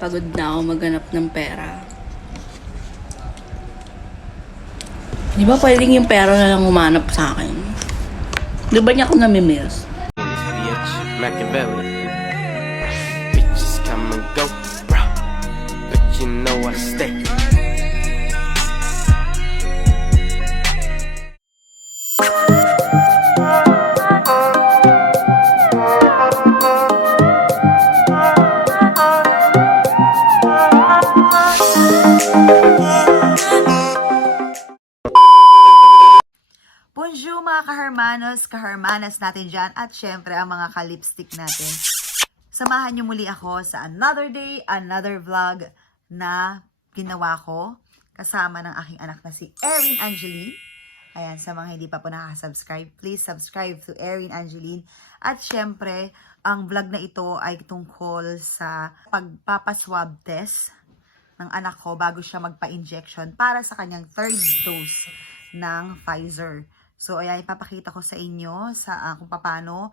Pagod na ako maghanap ng pera. Di ba pwedeng yung pera na lang humanap sa akin? Di ba niya ako namimiss? Machiavelli. Bitches come and go, bro. But you know I stay. Bonjour mga kahermanas natin dyan at syempre ang mga ka-lipstick natin. Samahan niyo muli ako sa another day, another vlog na ginawa ko kasama ng aking anak na si Erin Angeline. Ayan, sa mga hindi pa po nakaka-subscribe, please subscribe to Erin Angeline. At syempre, ang vlog na ito ay tungkol sa pagpapaswab test ng anak ko bago siya magpa-injection para sa kanyang third dose ng Pfizer. So, ayan, ipapakita ko sa inyo kung paano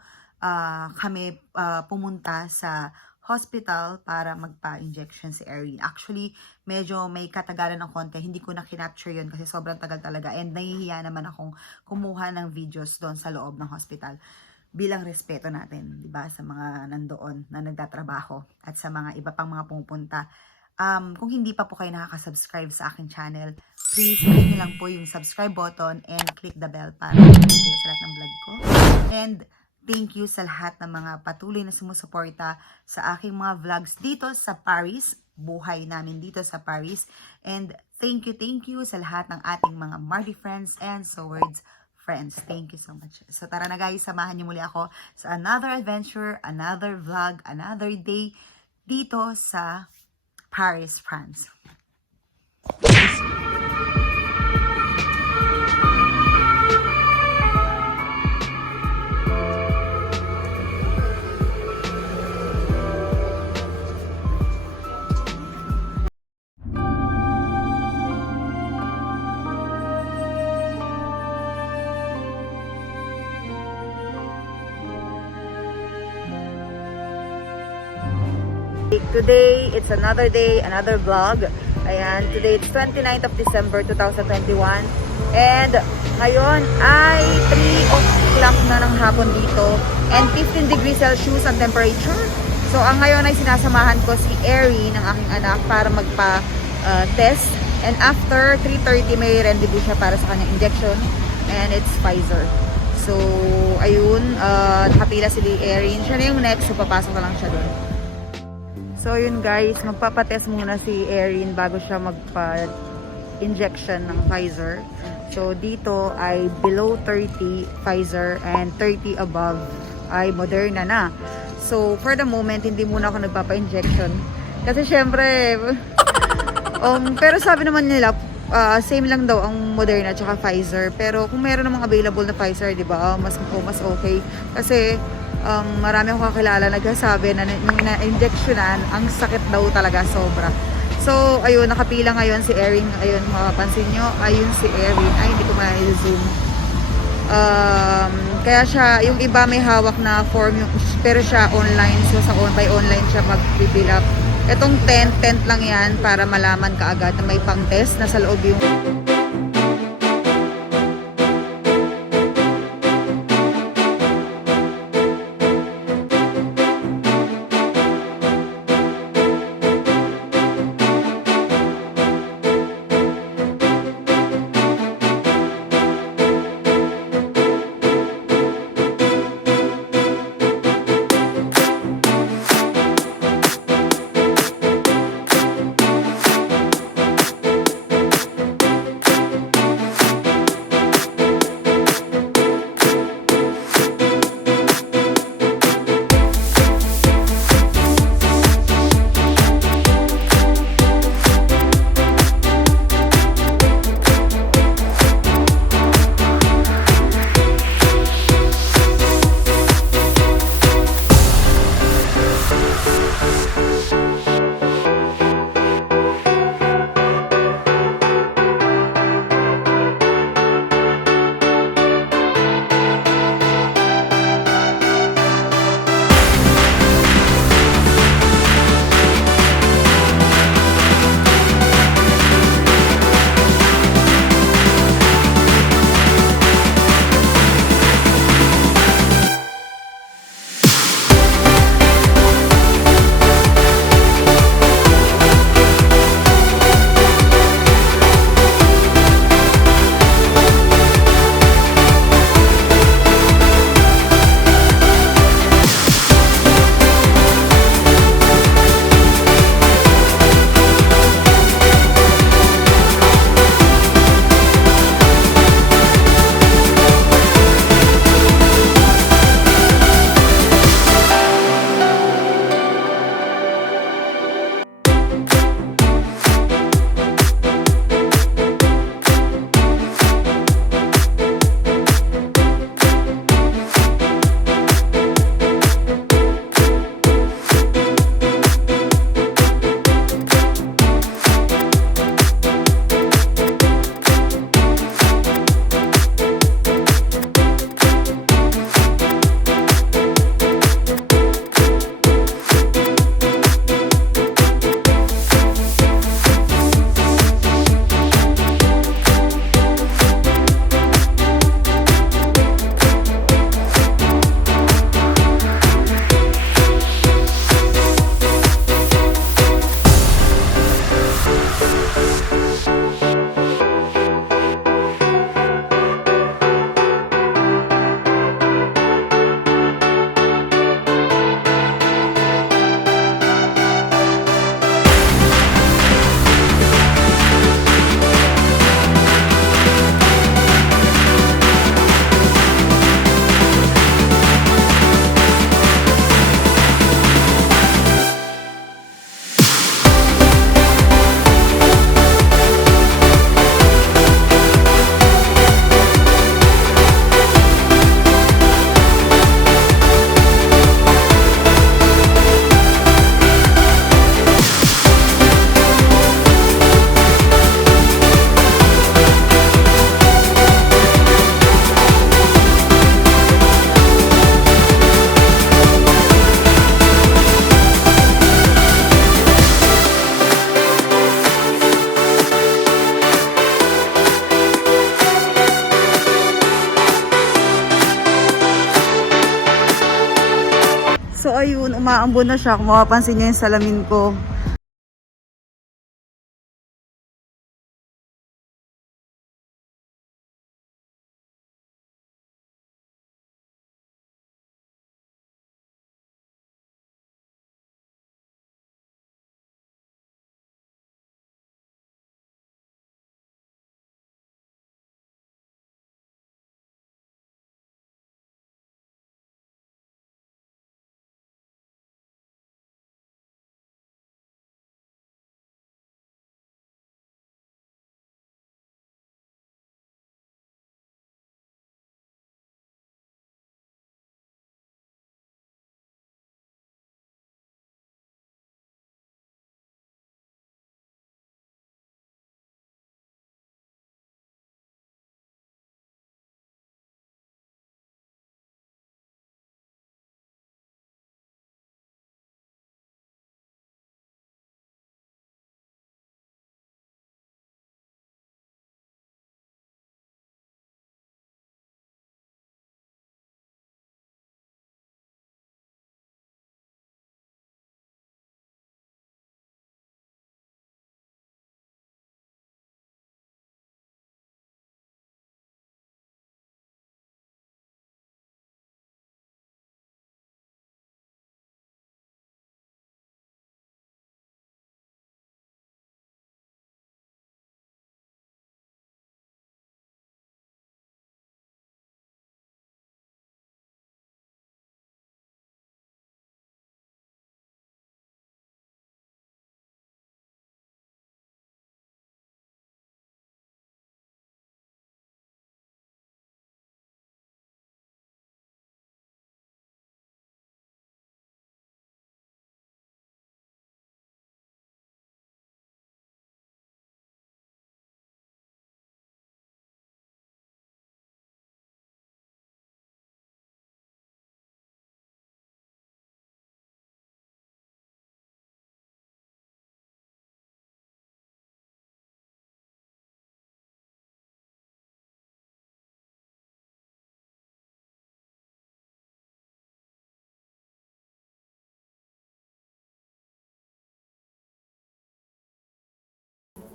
kami pumunta sa hospital para magpa-injection si Erin. Actually, medyo may katagalan ng konti. Hindi ko na kinapture yun kasi sobrang tagal talaga. And nahihiya naman akong kumuha ng videos doon sa loob ng hospital. Bilang respeto natin, di ba, sa mga nandoon na nagtatrabaho at sa mga iba pang mga pumupunta. Kung hindi pa po kayo nakaka-subscribe sa aking channel, please click nyo lang po yung subscribe button and click the bell para update sa lahat ng vlog ko. And thank you sa lahat ng mga patuloy na sumusuporta sa aking mga vlogs dito sa Paris, buhay namin dito sa Paris. And thank you sa lahat ng ating mga Marty friends and Swords friends. Thank you so much. So tara na guys, samahan niyo muli ako sa another adventure, another vlog, another day dito sa Paris, France. Today, it's another day, another vlog. Ayan, today it's 29th of December 2021. And ngayon ay 3 o'clock na ng hapon dito. And 15 degrees Celsius ang temperature. So, ang ngayon ay sinasamahan ko si Erin, ng aking anak, para magpa-test. And after 3:30 may rendezvous siya para sa kanyang injection. And it's Pfizer. So, ayun, nakapila si Erin. Siya na yung next, so papasok na lang siya doon. So yun guys, magpapatest muna si Erin bago siya magpa-injection ng Pfizer. So dito ay below 30 Pfizer and 30 above ay Moderna na. So for the moment, hindi muna ako nagpapa-injection. Kasi syempre, pero sabi naman nila, same lang daw ang Moderna at Pfizer. Pero kung meron namang available na Pfizer, di ba, mas okay. Kasi marami akong kakilala nagsasabi na nung na-injectionan, ang sakit daw talaga, sobra. So, ayun, nakapila ngayon si Erin. Ayun, mapapansin nyo, ayun si Erin. Ay, hindi ko ma-zoom. Kaya siya, yung iba may hawak na form, pero siya online. So, by online siya mag-fill up. Itong tent lang yan para malaman kaagad na may pang-test na sa loob yung... umaambon na siya. Kung mapapansin niyo yung salamin ko.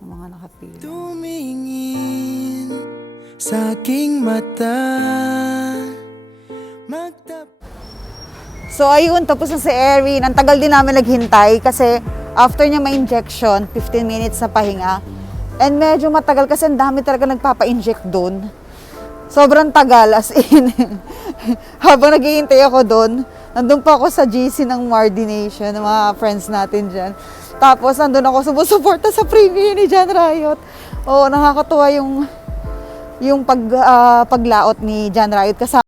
Mga nakapila. Tumingin sa aking mata. So ayun, tapos na si Erin. Ang tagal din namin naghintay kasi after niya ma-injection, 15 minutes na pahinga. And medyo matagal kasi ang dami talaga nagpapa-inject doon. Sobrang tagal, as in. Habang naghihintay ako doon, nandun pa ako sa GC ng Mardi Nation, ng mga friends natin dyan. Tapos nandun ako sumusuporta sa premiere ni John Riot. Oo, nakakatuwa yung paglaot ni John Riot. Kasama